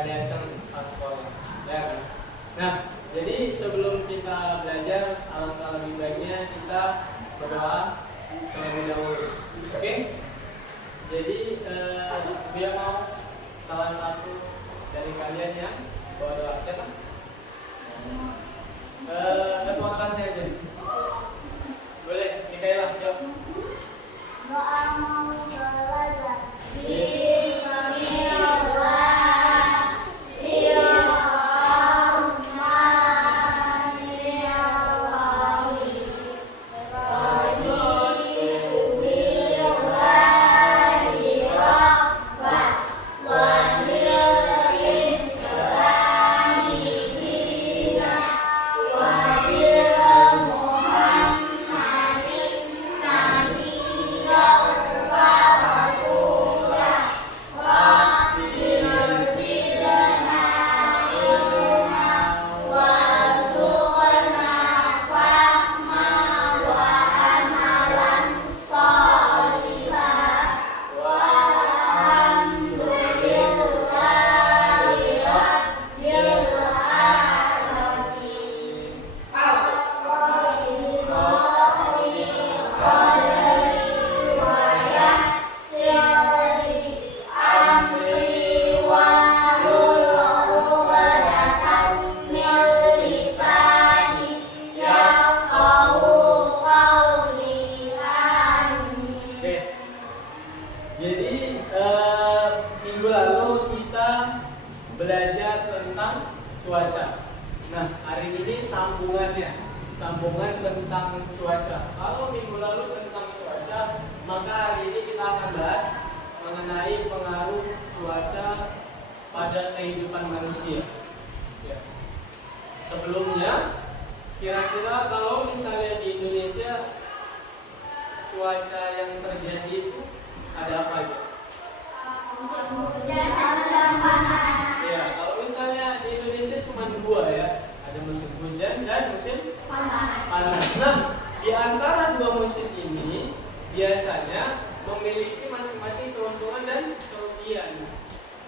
nggak datang pas sekolah, ya kan? Nah, jadi sebelum kita belajar, alangkah lebih baiknya kita berdoa terlebih dahulu. Oke? Jadi dia mau salah satu dari kalian yang bawa doa. Siapa? Ketua kelasnya aja. Boleh, Mikaela, yuk. Doa mau belajar. Sambungan tentang cuaca. Kalau minggu lalu tentang cuaca, maka hari ini kita akan bahas mengenai pengaruh cuaca pada kehidupan manusia. Ya. Sebelumnya, kira-kira kalau misalnya di Indonesia cuaca yang terjadi itu ada apa aja? Ya, kalau misalnya di Indonesia cuma dua ya, ada musim hujan dan musim panas. Nah, di antara dua musim ini biasanya memiliki masing-masing keuntungan dan kerugian.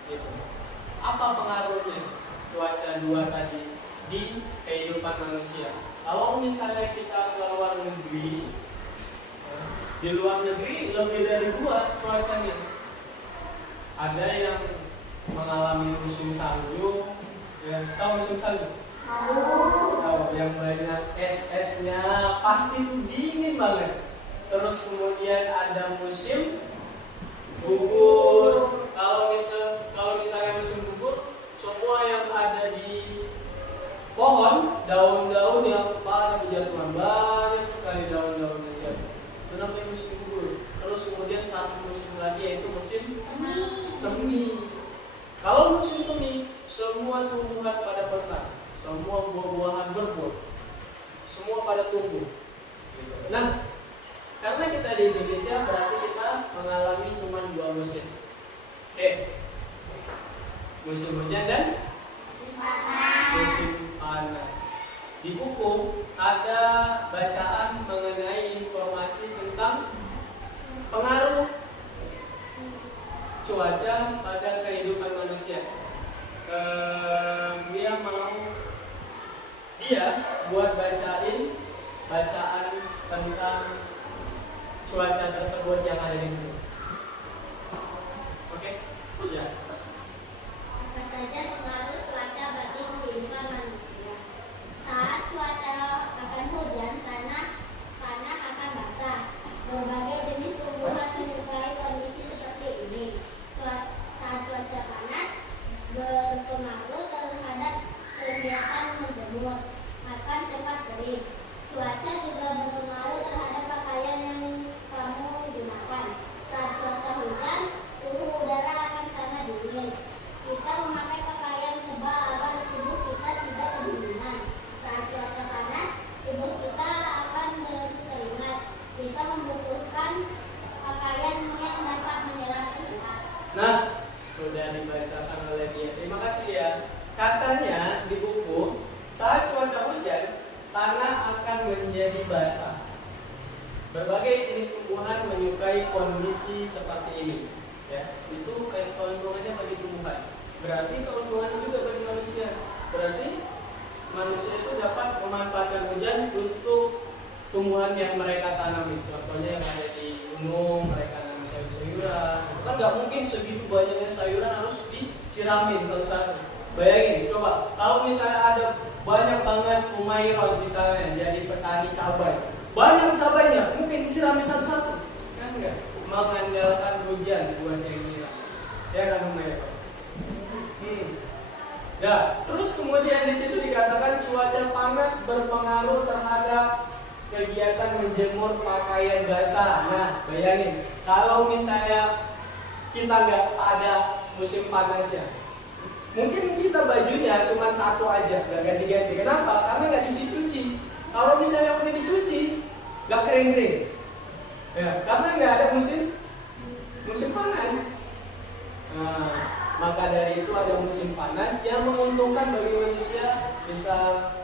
Gitu. Apa pengaruhnya cuaca dua tadi di kehidupan manusia? Kalau misalnya kita ke luar negeri, di luar negeri lebih dari dua cuacanya. Ada yang mengalami musim salju, ya, tahu musim salju? Tahu, yang banyak es-esnya, pasti dingin banget. Terus kemudian ada musim gugur. Kalau misalnya musim gugur, semua yang ada di pohon, daun-daun yang pada berjatuhan, banyak sekali daun-daun yang jatuh. Itu namanya musim gugur. Terus kemudian satu musim lagi yaitu musim semi. Kalau musim semi, semua tumbuhan pada petang, semua buah-buahan berbuah, semua pada tumbuh. Nah, karena kita di Indonesia berarti kita mengalami cuma dua musim. Musim hujan dan musim panas. Di buku ada bacaan mengenai informasi tentang pengaruh cuaca pada kehidupan manusia. Dia buat bacaan tentang cuaca tersebut yang ada di buku. Oke? Ya. Apa saja pengaruh cuaca bagi kehidupan manusia? Saat cuaca akan hujan, tanah akan basah. Berbagai jenis tumbuhan menyukai kondisi seperti ini. Saat cuaca panas berpengaruh terhadap kegiatan menjemur, akan cepat kering. Cuaca juga berpengaruh terhadap pakaian yang kamu gunakan. Saat cuaca hujan, suhu udara akan sangat dingin. Kita memakai pakaian tebal agar tubuh kita tidak kedinginan. Saat cuaca panas, tubuh kita akan berkeringat. Kita membutuhkan pakaian yang dapat menyerap keringat. Nah, sudah dibacakan oleh dia. Terima kasih ya. Katanya di buku, saat cuaca hujan, tanah akan menjadi basah. Berbagai jenis tumbuhan menyukai kondisi seperti ini. Ya, itu keuntungannya bagi tumbuhan. berarti keuntungan juga bagi manusia. Berarti manusia itu dapat memanfaatkan hujan untuk tumbuhan yang mereka tanami. Contohnya yang ada di gunung, mereka tanam sayur-sayuran. Kan nggak mungkin segitu banyaknya sayuran harus disiramin satu-satu. Bayangin, coba kalau misalnya ada banyak banget Umairah misalnya jadi petani cabai, banyak cabainya, mungkin disirami satu-satu, kan enggak? Mengandalkan hujan buat yang nyiram, ya kan Umairah? Ya, terus kemudian di situ dikatakan cuaca panas berpengaruh terhadap kegiatan menjemur pakaian basah. Nah, bayangin kalau misalnya kita nggak ada musim panas ya, mungkin kita bajunya cuma satu aja, nggak ganti-ganti. Kenapa? Karena nggak dicuci-cuci. Kalau misalnya udah dicuci, nggak kering-kering. Ya, karena nggak ada musim panas. Nah, maka dari itu ada musim panas yang menguntungkan bagi manusia, bisa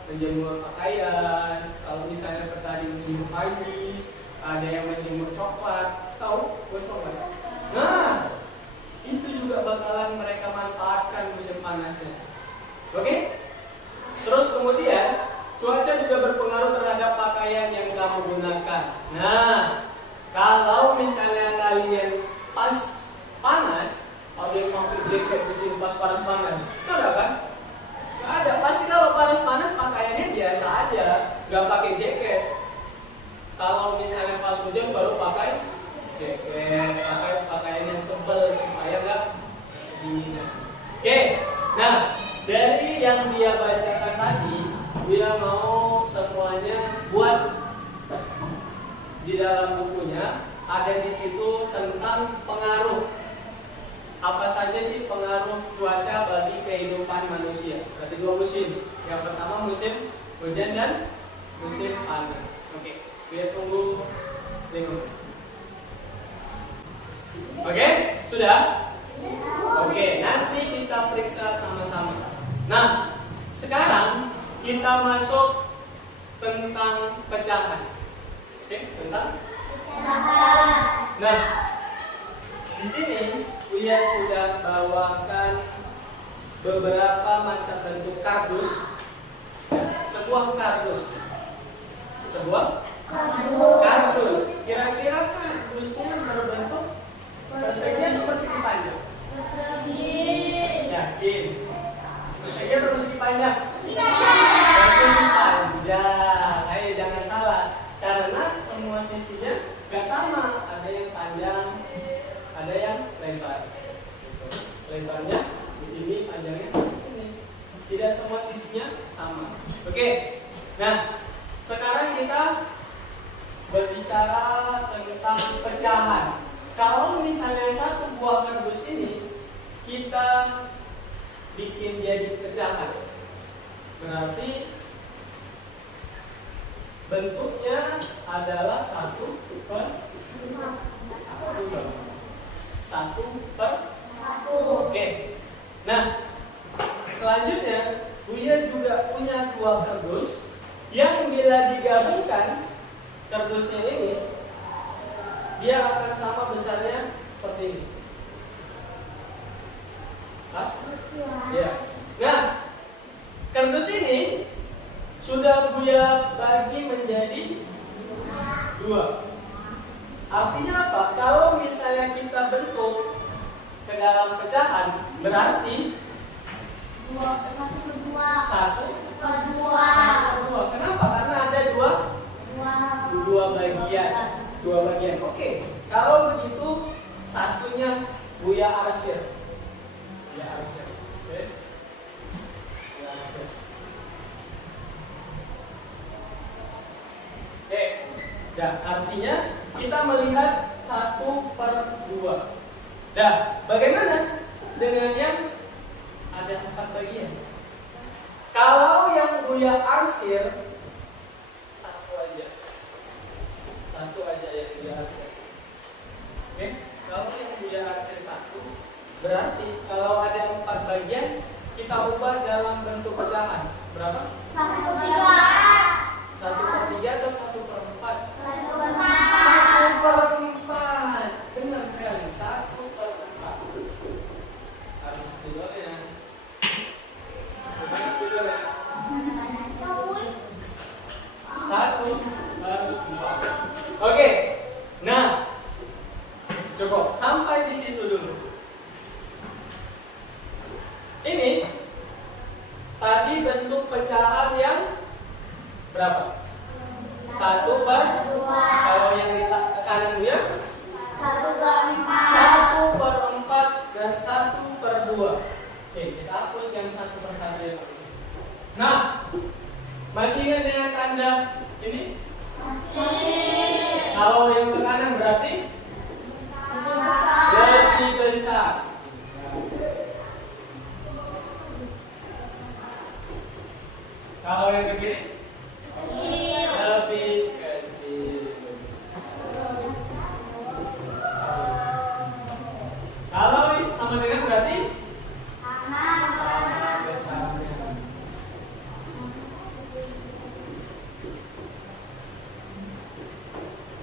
menjemur pakaian. Kalau misalnya petani menjemur padi, ada yang menjemur coklat. Tahu buat coklat? Nah, itu juga bakalan mereka manfaatkan musim panasnya. Oke? Terus kemudian cuaca juga berpengaruh terhadap pakaian yang kamu gunakan. Nah, kalau misalnya kalian pas panas, ada yang pakai jaket di sini pas panas-panas, nggak ada kan? Nggak ada. Pasti kalau panas-panas pakaiannya biasa aja, nggak pakai jaket. Kalau misalnya pas hujan baru pakai jaket, pakai pakaian yang tebal supaya nggak dingin. Oke, nah dari yang dia bacakan tadi, dia mau semuanya buat di dalam bukunya ada di situ tentang pengaruh. Apa saja sih pengaruh cuaca bagi kehidupan manusia? Berarti dua musim. Yang pertama musim hujan dan musim panas. Oke, biar tunggu 5 menit. Oke, sudah? Oke, nanti kita periksa sama-sama. Nah, sekarang kita masuk tentang pecahan. Oke, tentang pecahan. Nah, di sini Buya sudah bawakan beberapa macam bentuk kardus. Sebuah kardus. Kira-kira kardusnya berbentuk persegi atau persegi panjang? Persegi. Yakin? Persegi atau persegi panjang? Persegi panjang. Ayo jangan salah. Karena semua sisinya gak sama. Ada yang panjang, ada yang lebar. Lebarnya di sini, panjangnya di sini. Tidak semua sisinya sama. Oke. Nah, sekarang kita berbicara tentang pecahan. Kalau misalnya satu buah kardus ini kita bikin jadi pecahan, berarti bentuknya adalah 1/1. Oke. Nah, selanjutnya Buya juga punya dua kardus yang bila digabungkan kardusnya ini dia akan sama besarnya seperti ini. Pas? Ya. Nah, kardus ini sudah Buya bagi menjadi 2. Artinya apa? Kalau misalnya kita bentuk ke dalam pecahan, berarti 1/2. Kenapa? Karena ada dua bagian. Oke. Kalau begitu satunya Buya arsir. Oke. Buya arsir. Oke. Ya, artinya kita melihat 1/2. Nah, bagaimana dengan yang ada 4 bagian? Kalau yang Buya arsir satu aja yang Buya arsir. Oke, kalau yang Buya arsir 1, berarti kalau ada 4 bagian kita ubah dalam bentuk pecahan. Berapa? 1/3 atau 1/4? 1/4. Benar sekali, 1/4. Harus kedua ya. pecahan yang berapa? 1/2. Kalau yang di kanan Buya 1/4 dan 1/2. Oke, kita hapus yang 1/1 yang. Nah, masih ingat dengan tanda ini? Kalau yang ke kanan berarti lebih besar. Kalau yang ke kiri lebih kecil. Kalau sama dengan berarti besarnya.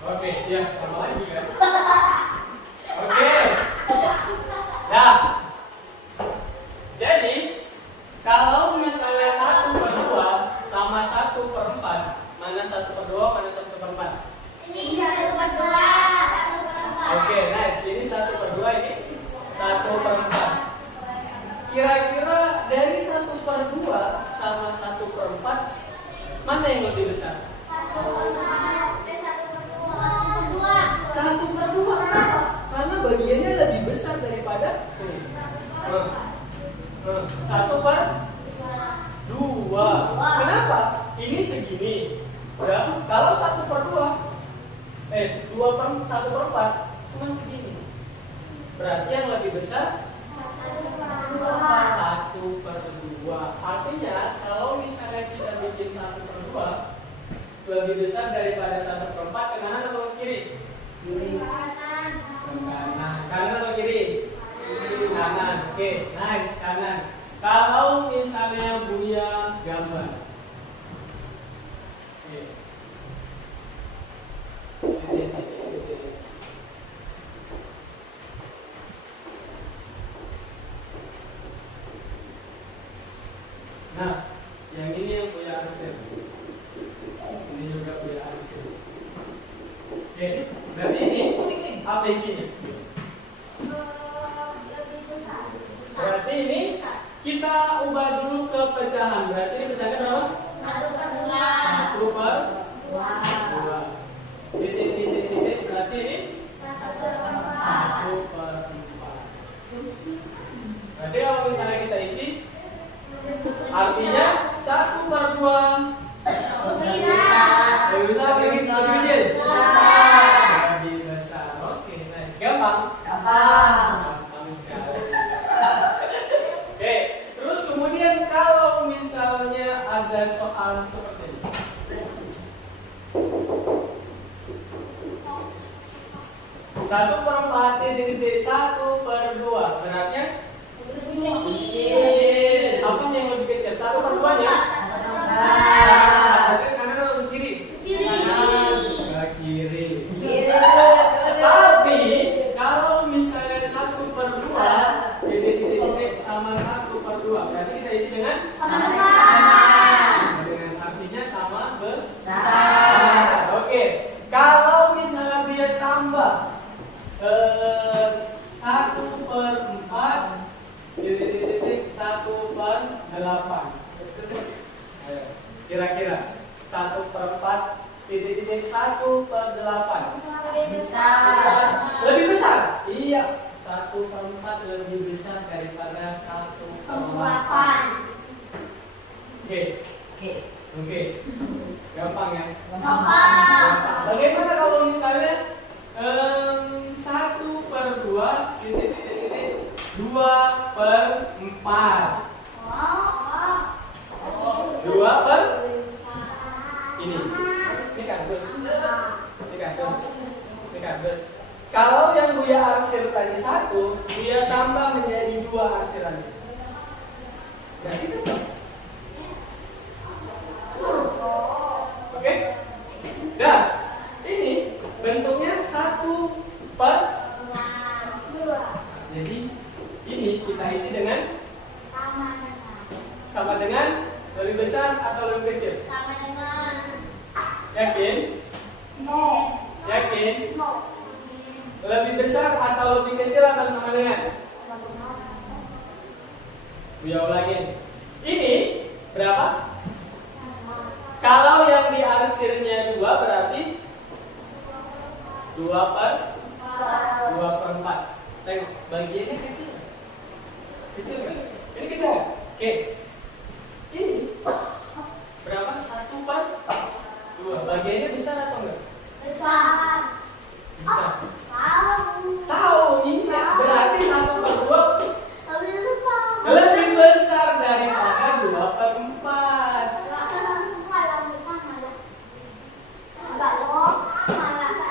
Oke, ya sama lagi kan? Oke. Nah, jadi kalau misalnya 1/2 sama 1/4, mana 1/2, mana 1/4? Ini 1/2. Oke, nice. Ini 1/2, ini 1/4. Kira-kira dari 1/2 sama 1/4, mana yang lebih besar? 1/2. Kenapa? Karena bagiannya lebih besar daripada ini. 1/2. Kenapa? Ini segini. Ya, kalau 1/2, 1/4 cuma segini. Berarti yang lebih besar 1/2. Artinya kalau misalnya kita bikin 1/2 lebih besar daripada 1/4, ke kanan atau ke kiri? Kiri. Kanan. Kanan atau kiri? Kanan. Oke, nice, kanan. Kalau misalnya Buya gambar. Oke. Nah, yang ini yang Buya arsir. Ini juga Buya arsir. Oke, berarti ini apa isinya? Berarti ini kita ubah dulu ke pecahan. Berarti ini pecahannya berapa? 1/2. Titik. Berarti ini 1/4. Berarti kalau misalnya kita isi, artinya 1/2 lebih besar, lebih besar. Oke, nice. Gampang sekali. Oke, terus kemudian kalau misalnya ada soal seperti ini, 1/4 titik 1/2 berarti apa yang lebih kecil? 1/2-nya? Berarti kanan atau kiri? Kiri. Tapi kalau misalnya 1/2 titik sama 1/2 berarti kita isi dengan dengan artinya sama besar. Oke. Kalau misalnya dia tambah 1/4 titik 1/8. Kira-kira 1/4 titik 1/8. Lebih besar. Iya, 1/4 lebih besar daripada 1/8. Oke. Gampang ya? Gampang. Bagaimana kalau misalnya 1/2 titik 2/4. 2/4 ini kardus. Kalau yang Buya arsir tadi 1, Buya tambah menjadi 2 arsirannya. Jadi tetap. Oke? Dan ini bentuknya 1/2. Jadi ini kita isi dengan sama dengan lebih besar atau lebih kecil? Sama dengan. Yakin? Yakin? Lebih besar atau lebih kecil atau sama dengan? Buya ulangin. Ini berapa? diarsirnya 2 berarti 2/4. Tengok, bagiannya kecil nggak? Kecil nggak? Ini kecil nggak? Oke. Ini berapa? 1/2. Bagiannya besar atau enggak? Besar. Besar. Tahu. Tahu, iya. Berarti 1/2 Lebih besar. lebih besar daripada 2/4.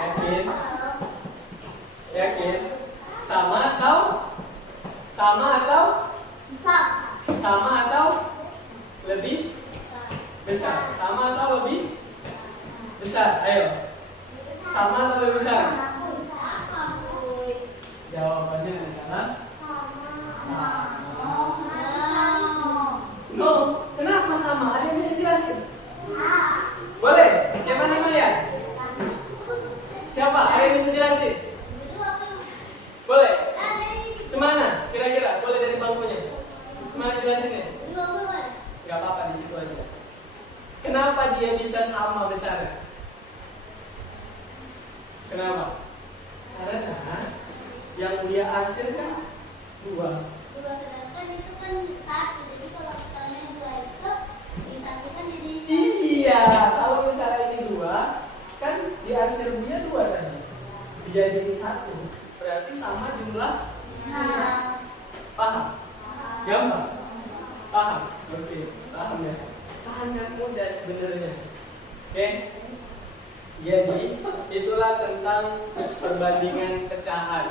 Yakin? Yakin? Sama atau? Sama atau? Sama atau lebih besar? Sama atau lebih besar? Ayo. Sama atau lebih besar? Jawabannya adalah sama. No, kenapa sama? Ada yang bisa jelasin? Boleh? Siapa namanya? Siapa? Ada yang bisa jelasin? Boleh? Semana? Kira-kira? Boleh dari bangkunya? Semana jelasinnya? Gak apa-apa, di situ aja. Kenapa dia bisa sama besarnya? Kenapa? Karena yang dia arsir kan 2. Sedangkan itu kan 1. Jadi kalau misalnya 2 itu disatukan jadi Iya, kalau misalnya ini 2, kan diarsir dia 2 tadi. Dijadiin 1. Berarti sama jumlah. Paham? Gampang? Paham? Oke, paham ya? Sangat mudah sebenarnya. Oke? Jadi, itulah tentang perbandingan pecahan.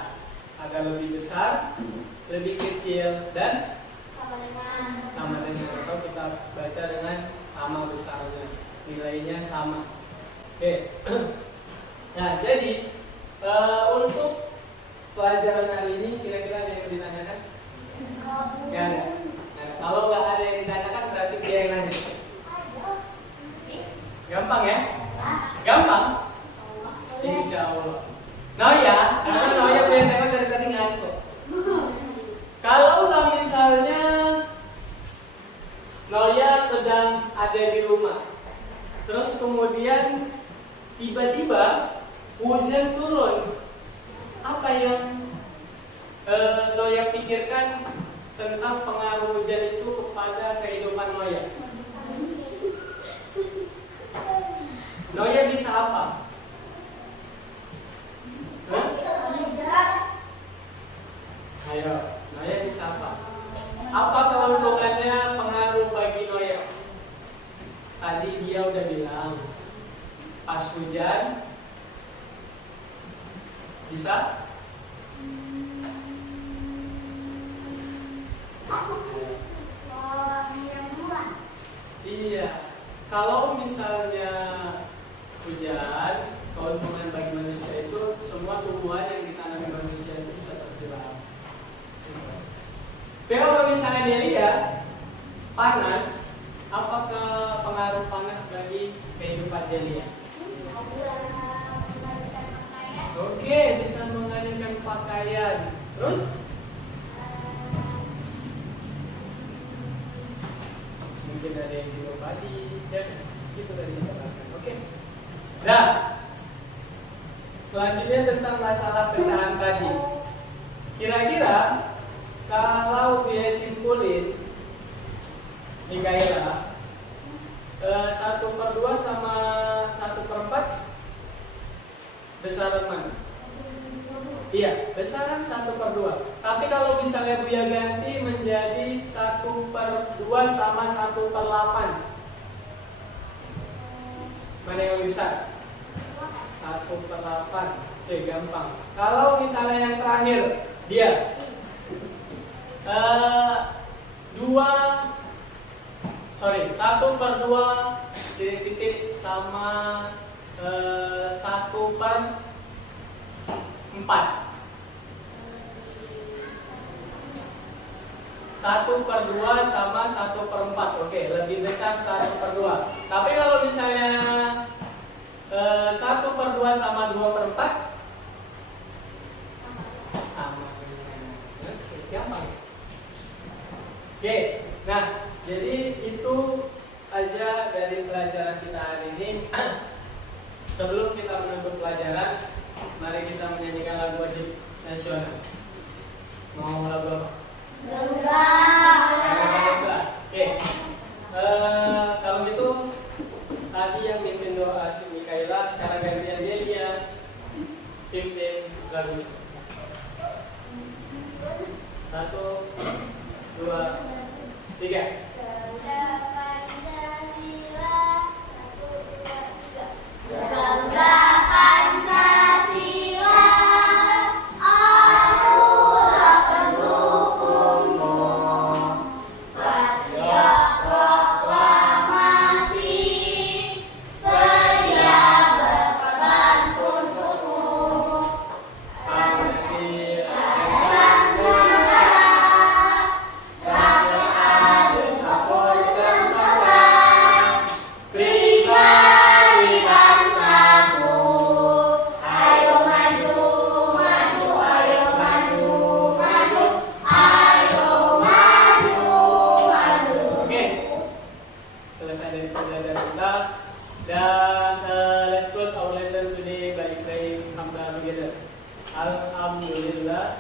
Ada lebih besar, lebih kecil, dan sama dengan, atau kita baca dengan sama besarnya, nilainya sama. Oke. Nah, jadi untuk pelajaran hari ini kira-kira ada yang ditanyakan? Nggak ada. Nah, kalau nggak ada yang ditanyakan berarti dia yang nanya. Gampang ya? Gampang? Insya Allah. Noya, karena Noya punya tema dari tadi ngantuk. Kalau misalnya Noya sedang ada di rumah, terus kemudian tiba-tiba hujan turun, apa yang Noya pikirkan tentang pengaruh hujan itu kepada kehidupan Noya? Noya bisa apa? Hah? Ayo, Noya bisa apa? Apa keuntungannya pengaruh bagi Noya? Tadi dia udah bilang, pas hujan bisa iya. Kalau misalnya hujan, keuntungan bagi manusia itu semua tumbuhan yang ditanami manusia itu bisa terserap. Tapi kalau misalnya dia lihat panas, apakah pengaruh panas bagi kehidupan Delia? Oke, bisa mengajarkan pakaian. Terus? Mungkin ada yang diobati, ya, itu dari katakan. Oke. Nah, selanjutnya tentang masalah pecahan tadi. Kira-kira kalau dia simpulin di gairah 1/2 sama 1/4 besaran mana? Iya, besaran 1/2. Tapi kalau misalnya dia ganti menjadi 1/2 sama 1/8, mana yang lebih besar? 1/8. Oke, gampang. Kalau misalnya yang terakhir dia 1/2 titik sama 1/4. 1/2 sama 1/4. Oke, lebih besar 1/2. Tapi kalau misalnya 1/2 sama 2/4 sama. Oke, gampang. Oke, nah jadi itu aja dari pelajaran kita hari ini. Sebelum kita menutup pelajaran, mari kita menyanyikan lagu wajib nasional. Mau lagu apa? Oke. Kalau gitu tadi yang mimpin doa si Mikaela, sekarang gantian dia pimpin lagu. 1, 2, 3. Alhamdulillah